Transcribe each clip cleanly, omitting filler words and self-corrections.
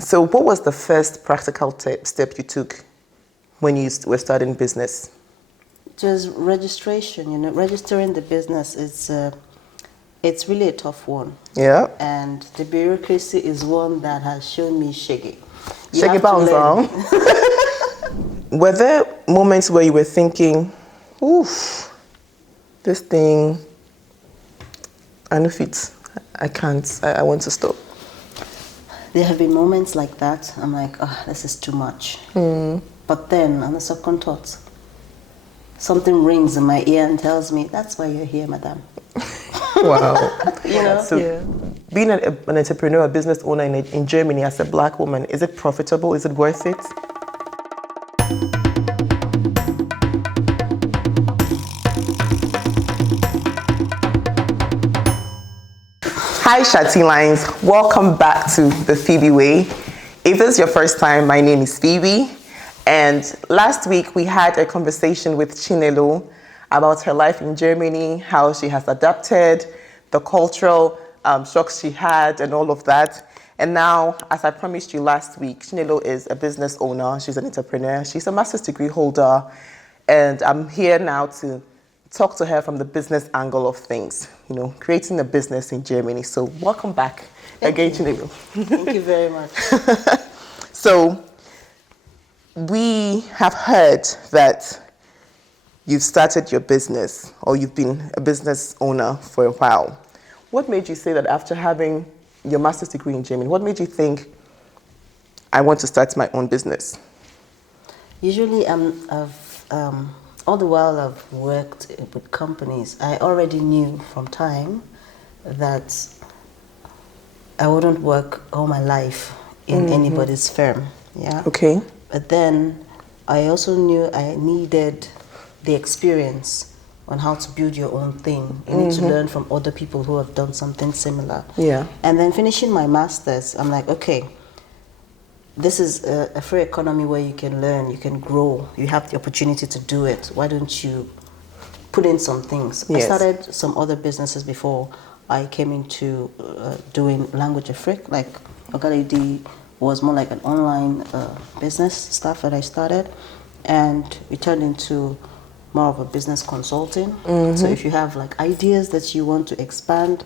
So what was the first practical step you took when you were starting business? Just registration, registering the business it's really a tough one. Yeah. And the bureaucracy is one that has shown me shaggy. Shaggy bounce on. Were there moments where you were thinking, oof, this thing, I know it, I can't, I want to stop? There have been moments like that. I'm like, oh, this is too much. But then, on the second thought, something rings in my ear and tells me, that's why you're here, madam. Wow. So, being an entrepreneur, a business owner in Germany as a black woman, is it profitable? Is it worth it? Hi, Shati Lines. Welcome back to the Phoebe Way. If this is your first time, my name is Phoebe. And last week we had a conversation with Chinelo about her life in Germany, how she has adapted, the cultural shocks she had and all of that. And now, as I promised you last week, Chinelo is a business owner. She's an entrepreneur. She's a master's degree holder. And I'm here now to talk to her from the business angle of things, creating a business in Germany. So welcome back again, Chinelo. Thank you very much. So we have heard that you've started your business, or you've been a business owner for a while. What made you say that after having your master's degree in Germany, what made you think, I want to start my own business? Usually, all the while I've worked with companies, I already knew from time that I wouldn't work all my life in anybody's firm. Yeah. Okay. But then I also knew I needed the experience on how to build your own thing. You need to learn from other people who have done something similar. Yeah. And then finishing my master's, I'm like, okay, this is a free economy where you can learn, you can grow, you have the opportunity to do it. Why don't you put in some things? Yes. I started some other businesses before I came into doing Language Afrique. Like Ogalidi was more like an online business stuff that I started, and it turned into more of a business consulting. So if you have like ideas that you want to expand,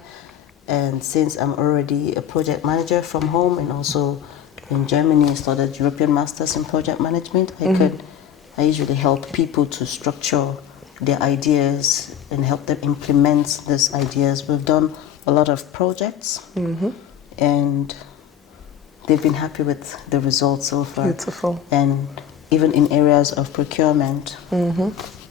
and since I'm already a project manager from home and also in Germany, I started European Masters in Project Management. I usually help people to structure their ideas and help them implement these ideas. We've done a lot of projects, and they've been happy with the results so far. Beautiful. And even in areas of procurement,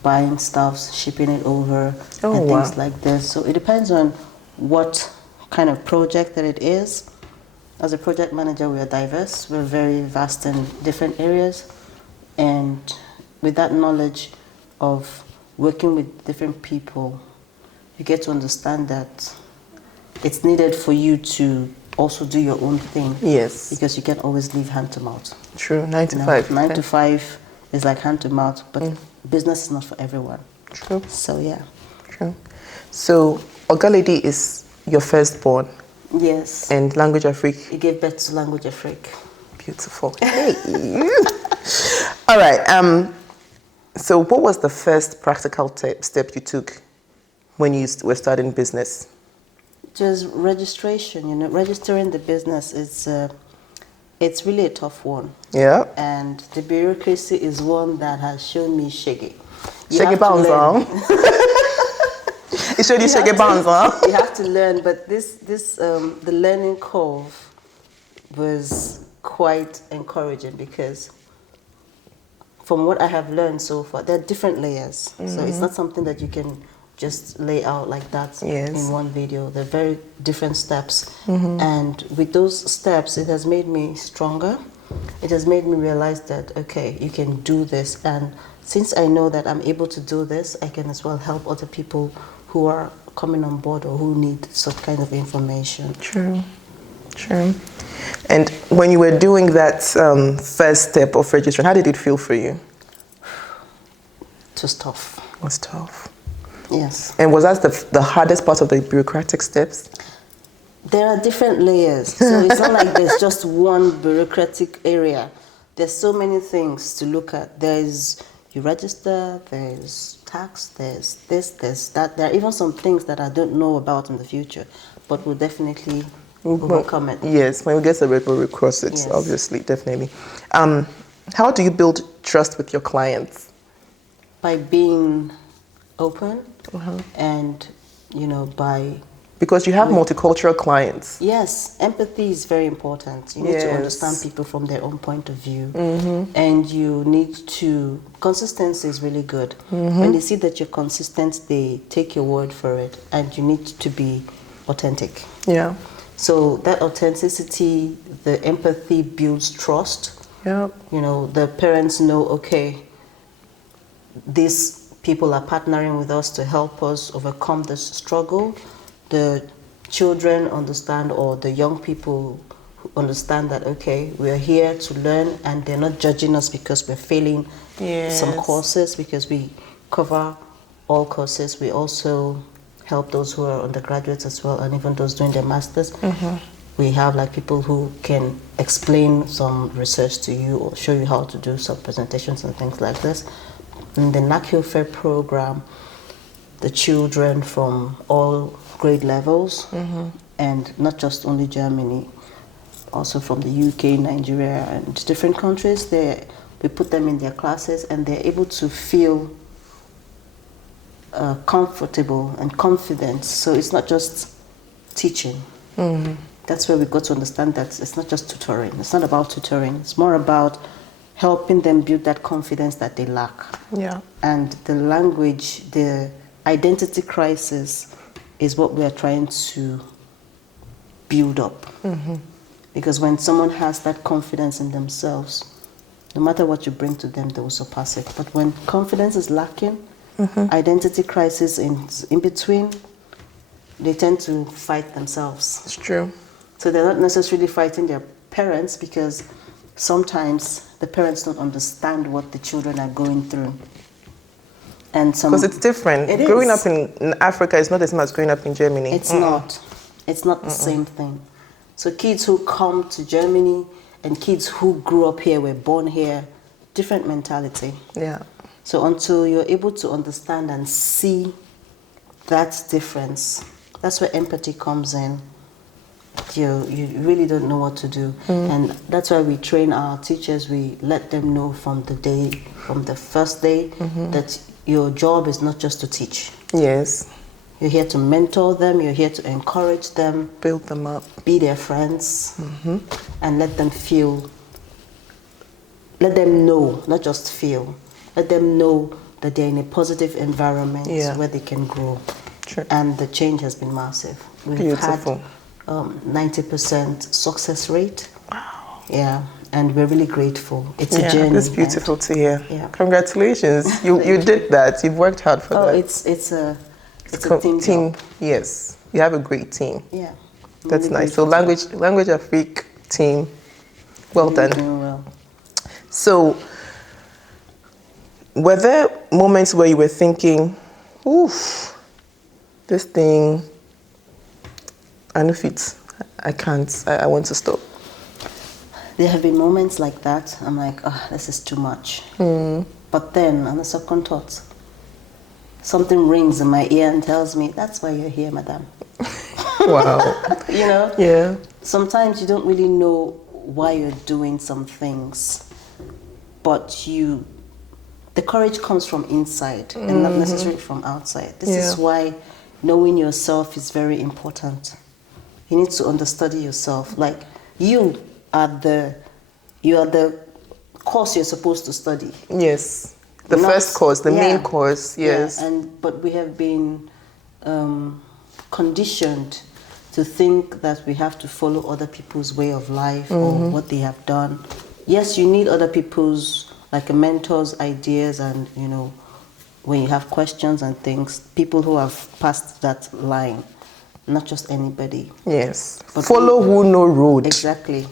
buying stuff, shipping it over, and things like this. So it depends on what kind of project that it is. As a project manager, we are diverse. We're very vast in different areas. And with that knowledge of working with different people, you get to understand that it's needed for you to also do your own thing. Yes. Because you can't always live hand to mouth. True, 9 to 5. 9 to 5 is like hand to mouth, but business is not for everyone. True. So, yeah. True. So, Ogalidi is your firstborn. Yes. And Language Afrique. You gave birth to Language Afrique. Beautiful. Hey. All right. So what was the first practical step you took when you were starting business? Just registration, registering the business it's really a tough one. Yeah. And the bureaucracy is one that has shown me shaggy. Shaggy bounce on. It showed you shaggy bounce on. You have to learn, but the learning curve was quite encouraging because from what I have learned so far, there are different layers. So it's not something that you can just lay out like that in one video. They're very different steps. And with those steps, it has made me stronger. It has made me realize that, okay, you can do this. And since I know that I'm able to do this, I can as well help other people who are coming on board or who need such kind of information. True. True. And when you were doing that first step of registering, how did it feel for you? It was tough. It was tough. Yes. And was that the hardest part of the bureaucratic steps? There are different layers. So it's not like there's just one bureaucratic area. There's so many things to look at. There's you register, there's tax, there's this, there's that. There are even some things that I don't know about in the future, but we'll definitely overcome it. Yes, when we get to the we'll cross it, Yes. obviously, definitely. How do you build trust with your clients? By being open and, by... Because you have multicultural clients. Yes, empathy is very important. You need to understand people from their own point of view. And you need to... Consistency is really good. When they see that you're consistent, they take your word for it. And you need to be authentic. Yeah. So that authenticity, the empathy builds trust. Yeah. The parents know, okay, these people are partnering with us to help us overcome this struggle. The children understand, or the young people who understand that, okay, we're here to learn, and they're not judging us because we're failing some courses, because we cover all courses. We also help those who are undergraduates as well, and even those doing their masters. We have like people who can explain some research to you or show you how to do some presentations and things like this. In the NACIO Fair program, the children from all grade levels, and not just only Germany, also from the UK, Nigeria, and different countries, we put them in their classes, and they're able to feel comfortable and confident. So it's not just teaching. That's where we got to understand that it's not just tutoring. It's not about tutoring. It's more about helping them build that confidence that they lack. Yeah. And the language, the identity crisis is what we are trying to build up. Because when someone has that confidence in themselves, no matter what you bring to them, they will surpass it. But when confidence is lacking, identity crisis in between, they tend to fight themselves. It's true. So they're not necessarily fighting their parents, because sometimes the parents don't understand what the children are going through. And because it's different. Growing up in Africa is not the same as growing up in Germany. It's not. It's not the same thing. So kids who come to Germany and kids who grew up here, were born here, different mentality. Yeah. So until you're able to understand and see that difference, that's where empathy comes in. You really don't know what to do. And that's why we train our teachers. We let them know from the first day, that your job is not just to teach. Yes. You're here to mentor them, you're here to encourage them, build them up, be their friends, and let them know, not just feel, let them know that they're in a positive environment where they can grow. True. And the change has been massive. We've had 90% success rate. Wow. Yeah, and we're really grateful. It's a journey. It's beautiful to hear. Yeah. Congratulations. You did that. You've worked hard for that. It's a team job. Yes. You have a great team. Yeah. That's really nice. So language Afrique team. Well really done. Doing well. So were there moments where you were thinking, oof, this thing, I know it. I can't. I want to stop. There have been moments like that. I'm like, oh, this is too much. But then, on the second thought, something rings in my ear and tells me, that's why you're here, madam. Wow. Yeah. Sometimes you don't really know why you're doing some things, but the courage comes from inside and not necessarily from outside. This is why knowing yourself is very important. You need to understudy yourself. Like, you are the course you're supposed to study. Yes. The first course, the main course, yes. Yeah, but we have been conditioned to think that we have to follow other people's way of life or what they have done. Yes, you need other people's, like a mentor's ideas, and when you have questions and things, people who have passed that line. Not just anybody. Yes. But follow who know road. Exactly.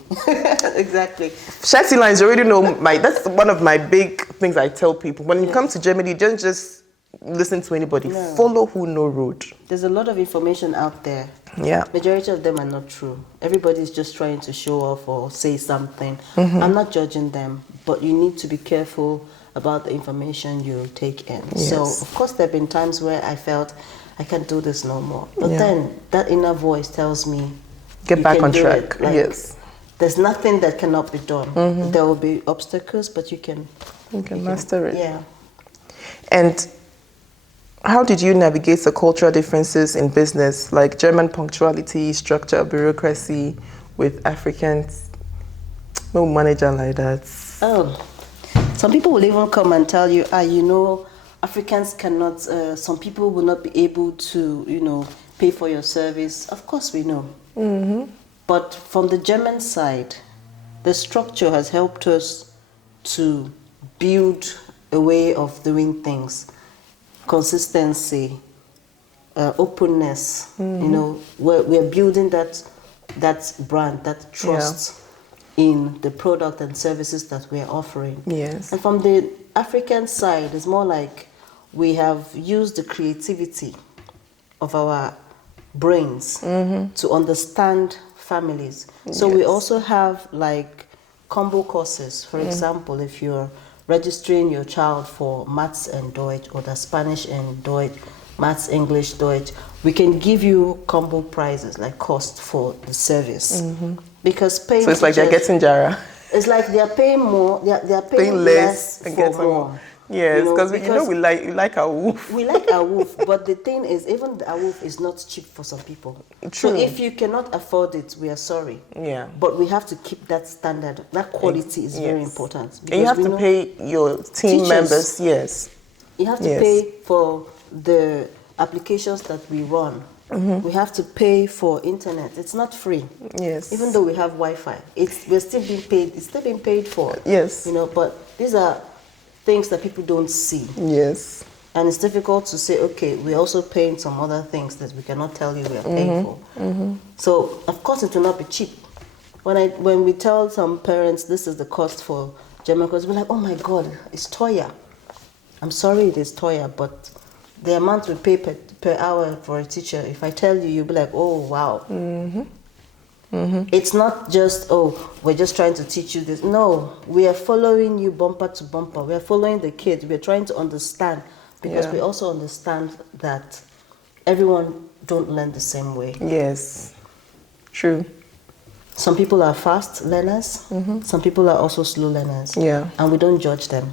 Exactly. Shutty lines, you already know that's one of my big things I tell people. When you come to Germany, don't just listen to anybody. No. Follow who know road. There's a lot of information out there. Yeah. Majority of them are not true. Everybody's just trying to show off or say something. Mm-hmm. I'm not judging them, but you need to be careful about the information you take in. Yes. So, of course, there have been times where I felt I can't do this no more. But Yeah. then that inner voice tells me, Get you back can on do track. it. Like, Yes. there's nothing that cannot be done. Mm-hmm. There will be obstacles, but you can Master it. Yeah. And how did you navigate the cultural differences in business, like German punctuality, structure, bureaucracy, with Africans? No manager like that. Oh, some people will even come and tell you, you know, Africans cannot, some people will not be able to, you know, pay for your service. Of course we know. Mm-hmm. But from the German side, the structure has helped us to build a way of doing things. Consistency, openness, you know, we're building that brand, that trust in the product and services that we're offering. Yes. And from the African side, it's more like we have used the creativity of our brains to understand families. So we also have like combo courses. For example, if you're registering your child for Maths and Deutsch, or the Spanish and Deutsch, Maths, English, Deutsch, we can give you combo prices, like cost for the service. Because paying So it's like they're getting Jara. it's like they're paying more, they're paying less and for getting more. Yes, You know, because we like our woof. we like our woof, but the thing is, even our woof is not cheap for some people. True. So if you cannot afford it, we are sorry. Yeah. But we have to keep that standard. That quality is very Yes. important. And you have we to know pay your team teachers. members, yes. You have to Yes. pay for the applications that we run. We have to pay for internet. It's not free. Yes. Even though we have Wi-Fi, we're still being paid. It's still being paid for. Yes. You know, but these are things that people don't see. Yes. And it's difficult to say, okay, we're also paying some other things that we cannot tell you we are paying for. So, of course, it will not be cheap. When we tell some parents this is the cost for German course, we're like, oh my God, it's Toya. I'm sorry it is Toya, but the amount we pay per hour for a teacher, if I tell you, you'll be like, oh, wow. It's not just, oh, we're just trying to teach you this. No, we are following you bumper to bumper. We are following the kids. We're trying to understand, because we also understand that everyone don't learn the same way. Yes. True. Some people are fast learners. Some people are also slow learners. Yeah. And we don't judge them.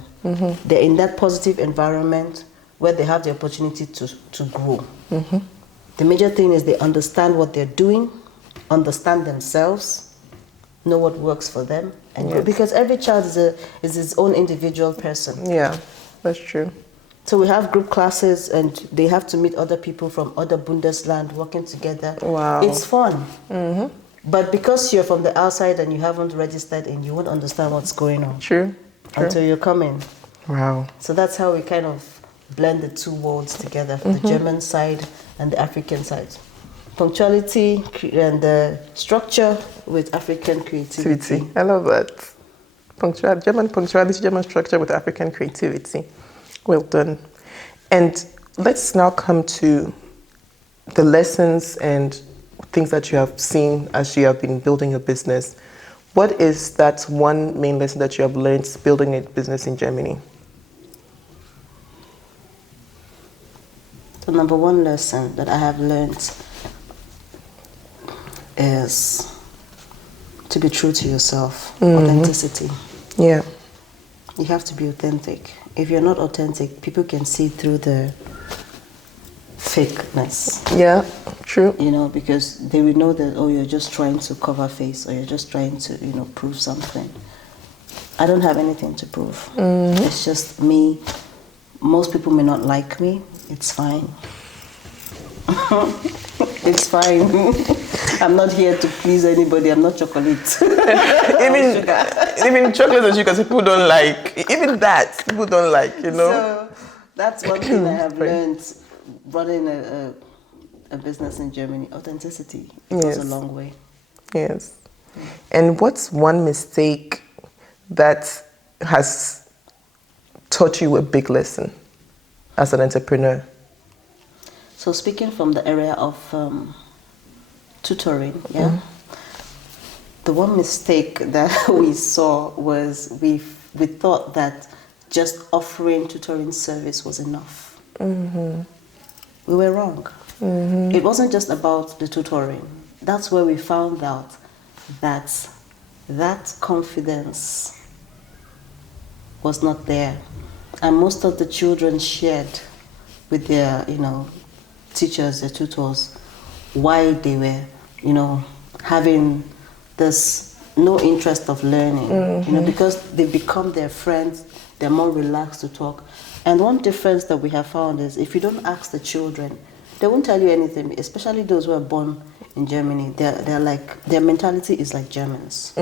They're in that positive environment where they have the opportunity to grow. The major thing is they understand what they're doing, understand themselves, know what works for them, and grow. Because every child is his own individual person. Yeah, that's true. So we have group classes, and they have to meet other people from other Bundesland working together. Wow. It's fun. But because you're from the outside and you haven't registered in, you won't understand what's going on. True. Until you come in. Wow. So that's how we kind of blend the two worlds together, the German side and the African side. Punctuality and the structure with African creativity. I love that. German punctuality, German structure with African creativity. Well done. And let's now come to the lessons and things that you have seen as you have been building your business. What is that one main lesson that you have learned building a business in Germany? The number one lesson that I have learned is to be true to yourself, authenticity. Yeah. You have to be authentic. If you're not authentic, people can see through the fakeness. Yeah, true. You know, because they will know that, oh, you're just trying to cover face, or you're just trying to, you know, prove something. I don't have anything to prove. It's just me. Most people may not like me. It's fine. It's fine. I'm not here to please anybody. I'm not chocolate. even chocolate and sugar, people don't like. Even that, people don't like, you know? So that's one thing I have learned running a business in Germany. Authenticity. It goes a long way. Yes. And what's one mistake that has taught you a big lesson? as an entrepreneur? So speaking from the area of tutoring, yeah, the one mistake that we saw was we thought that just offering tutoring service was enough. We were wrong. It wasn't just about the tutoring. That's where we found out that that confidence was not there. And most of the children shared with their, teachers, their tutors, why they were, having this no interest of learning, because they become their friends, they're more relaxed to talk. And one difference that we have found is if you don't ask the children, they won't tell you anything, especially those who are born in Germany. They're like, their mentality is like Germans.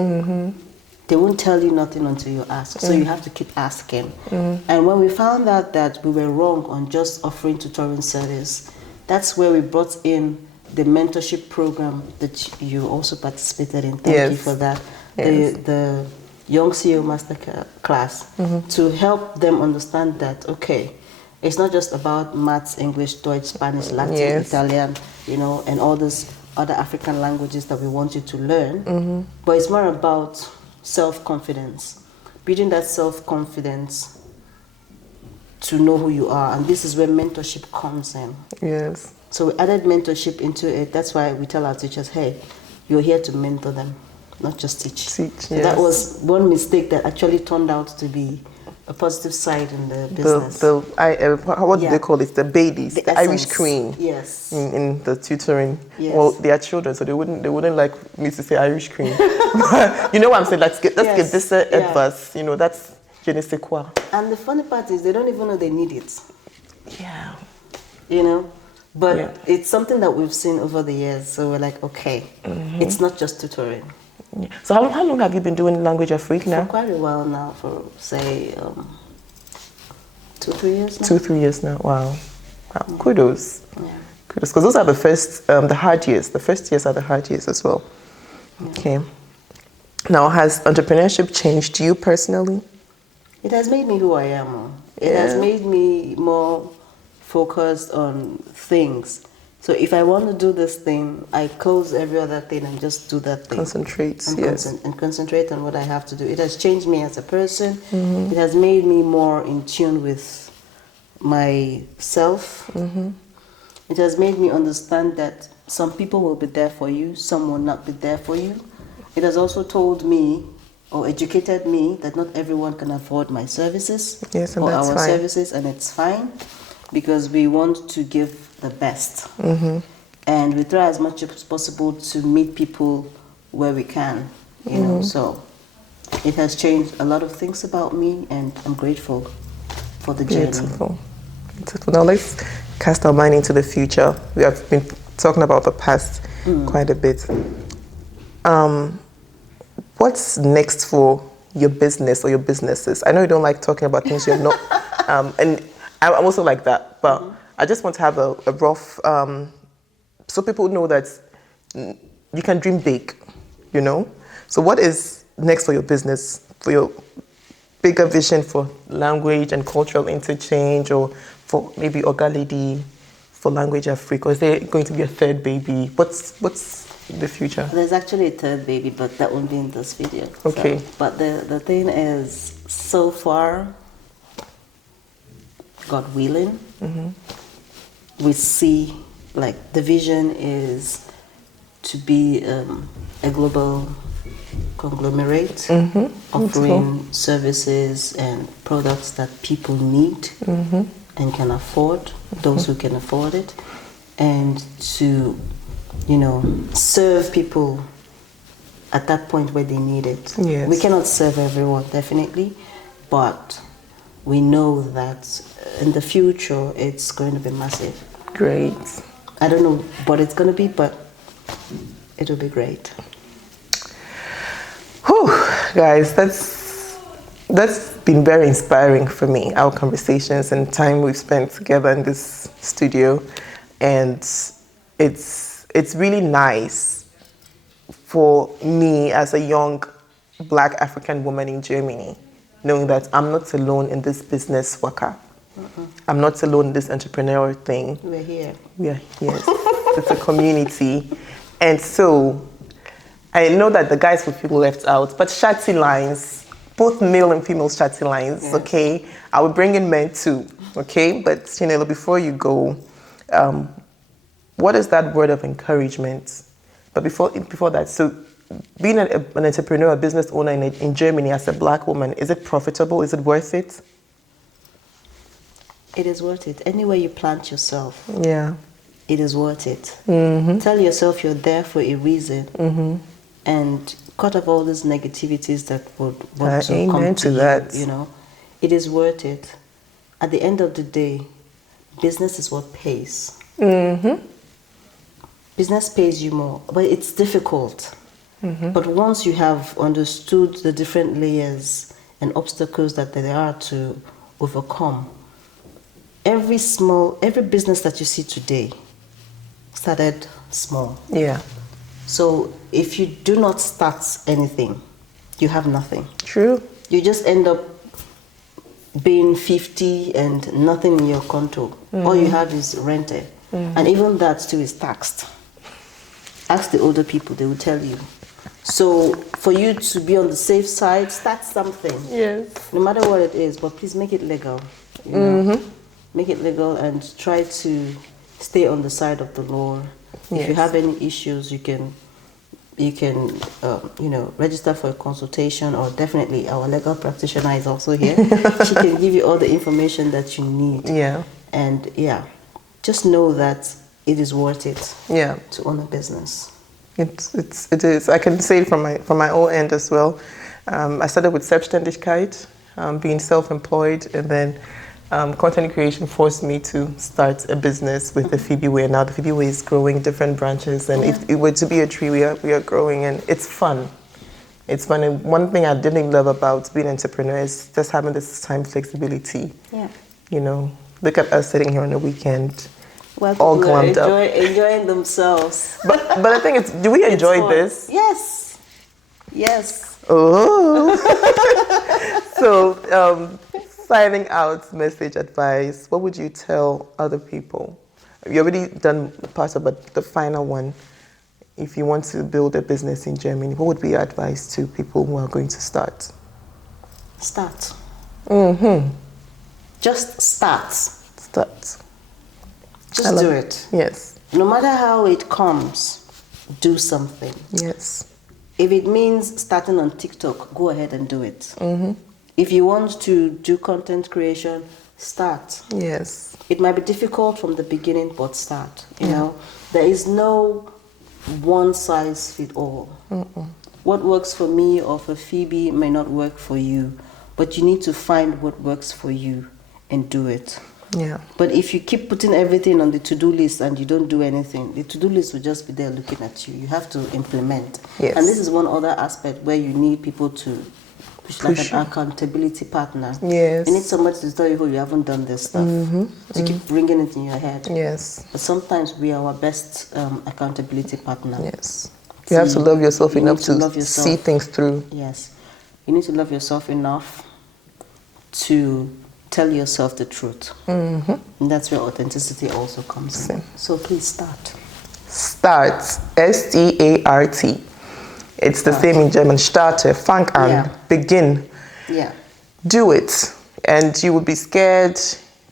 They won't tell you nothing until you ask. So you have to keep asking. And when we found out that we were wrong on just offering tutoring service, that's where we brought in the mentorship program that you also participated in. Thank you for that. Yes. The Young CEO Master class to help them understand that, okay, it's not just about maths, English, Deutsch, Spanish, Latin, Italian, and all those other African languages that we want you to learn, but it's more about self-confidence, building that self-confidence to know who you are. And this is where mentorship comes in. Yes. So we added mentorship into it. That's why we tell our teachers, hey, you're here to mentor them, not just teach. So that was one mistake that actually turned out to be a positive side in the business. What do they call it? The babies, the Irish cream. Yes. In the tutoring. Yes. Well, they are children, so they wouldn't like me to say Irish cream. You know what I'm saying? Let's give this advice. That's je ne sais quoi. And the funny part is they don't even know they need it. Yeah. But it's something that we've seen over the years. So we're like, okay, it's not just tutoring. Yeah. So how long have you been doing Language Afrique now? For quite a while now, for say 2-3 years now. 2-3 years now. Wow. Kudos. Yeah. Kudos, because those are the first, the hard years. The first years are the hard years as well. Yeah. Okay. Now, has entrepreneurship changed you personally? It has made me who I am. It has made me more focused on things. So if I want to do this thing, I close every other thing and just do that thing. Concentrate, and concentrate on what I have to do. It has changed me as a person. It has made me more in tune with myself. It has made me understand that some people will be there for you, some will not be there for you. It has also told me or educated me that not everyone can afford my services or our services, and it's fine because we want to give the best. And we try as much as possible to meet people where we can, so it has changed a lot of things about me, and I'm grateful for the journey. Beautiful. Now let's cast our mind into the future. We have been talking about the past quite a bit. What's next for your business or your businesses? I know you don't like talking about things you're not, and I'm also like that, but I just want to have a rough, so people know that you can dream big, So what is next for your business, for your bigger vision for language and cultural interchange, or for maybe Oga Lady for Language Afrique? Or is there going to be a third baby? What's the future? There's actually a third baby, but that won't be in this video. Okay. So, but the thing is, so far, God willing, we see, like, the vision is to be a global conglomerate offering services and products that people need and can afford, those who can afford it, and to, serve people at that point where they need it. Yes. We cannot serve everyone, definitely, but we know that in the future it's going to be massive. Great. I don't know what it's going to be, but it will be great. Whew, guys, that's been very inspiring for me, our conversations and time we've spent together in this studio. And it's really nice for me as a young Black African woman in Germany, knowing that I'm not alone in this business waka. I'm not alone in this entrepreneur thing. We're here. Yes. It's a community. And so, I know that the guys will feel left out, but shati lines, both male and female shati lines, Yes. okay? I will bring in men too, okay? But, Chinelo, before you go, what is that word of encouragement? But before that, so being an entrepreneur, a business owner in Germany as a black woman, is it profitable? Is it worth it? It is worth it. Anywhere you plant yourself, Yeah. it is worth it. Mm-hmm. Tell yourself you're there for a reason, and cut off all these negativities that would want to come Amen to to that. you. You know, it is worth it. At the end of the day, business is what pays. Mm-hmm. Business pays you more, but it's difficult. But once you have understood the different layers and obstacles that there are to overcome, every business that you see today started small. Yeah. So if you do not start anything, you have nothing. True. You just end up being 50 and nothing in your conto. All you have is rented. And even that too is taxed. Ask the older people, they will tell you. So for you to be on the safe side, start something. Yes. No matter what it is, but please make it legal. You know? Make it legal and try to stay on the side of the law. If you Yes. have any issues, you can register for a consultation, or definitely our legal practitioner is also here. She can give you all the information that you need. Yeah. And just know that it is worth it. Yeah. To own a business. It is. I can say it from my own end as well. I started with Selbstständigkeit, being self-employed, and then content creation forced me to start a business with the Phoebe Way. And now the Phoebe Way is growing different branches, and if it were to be a tree, we are growing, and it's fun. It's fun. And one thing I didn't love about being an entrepreneur is just having this time flexibility. Yeah. You know, look at us sitting here on the weekend. Well, all people are glammed up. enjoying themselves. But the thing is, do we enjoy fun. this? Yes. Yes. Oh. So, signing out, message, advice, what would you tell other people? You already done part of it, but the final one. If you want to build a business in Germany, what would be your advice to people who are going to start? Start. Mm-hmm. Just start. Start. Just do it. Yes. No matter how it comes, do something. Yes. If it means starting on TikTok, go ahead and do it. If you want to do content creation, start. Yes. It might be difficult from the beginning, but start. You know, there is no one size fit all. What works for me or for Phoebe may not work for you, but you need to find what works for you and do it. Yeah. But if you keep putting everything on the to-do list and you don't do anything, the to-do list will just be there looking at you. You have to implement. Yes. And this is one other aspect where you need people to push like Push an you. accountability partner. Yes. You need somebody to tell you, oh, you haven't done this stuff. To keep bringing it in your head. Yes. But sometimes we are our best accountability partner. Yes. You have to love yourself You enough need to love yourself. see things through. Yes. You need to love yourself enough to tell yourself the truth. And that's where authenticity also comes in. So please start. Start. S-T-A-R-T. It's the same in German. Starte, fang an, Yeah. begin. Yeah. Do it. And you will be scared.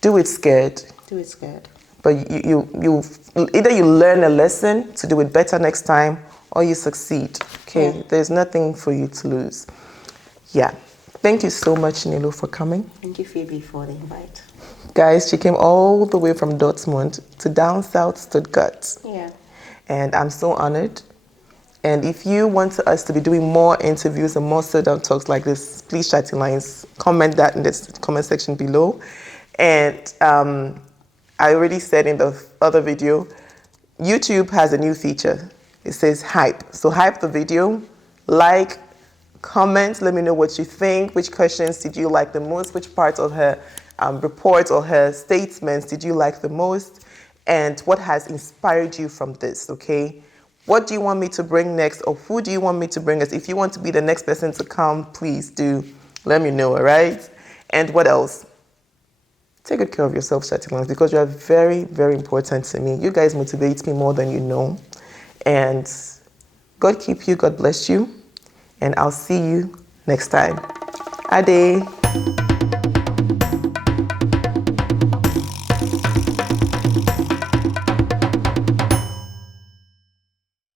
Do it scared. Do it scared. But you either you learn a lesson to do it better next time, or you succeed. Okay, Yeah. There's nothing for you to lose. Yeah. Thank you so much, Chinelo, for coming. Thank you, Phoebe, for the invite. Guys, she came all the way from Dortmund to down south Stuttgart. Yeah. And I'm so honored. And if you want us to be doing more interviews and more sit-down talks like this, please chat in lines. Comment that in the comment section below. And I already said in the other video, YouTube has a new feature. It says hype. So hype the video, like, comment, let me know what you think. Which questions did you like the most? Which parts of her report or her statements did you like the most? And what has inspired you from this, okay? What do you want me to bring next, or who do you want me to bring us? If you want to be the next person to come, please do let me know, all right? And what else? take good care of yourself, Shatilans, because you are very, very important to me. You guys motivate me more than you know. And God keep you, God bless you. And I'll see you next time. Ade.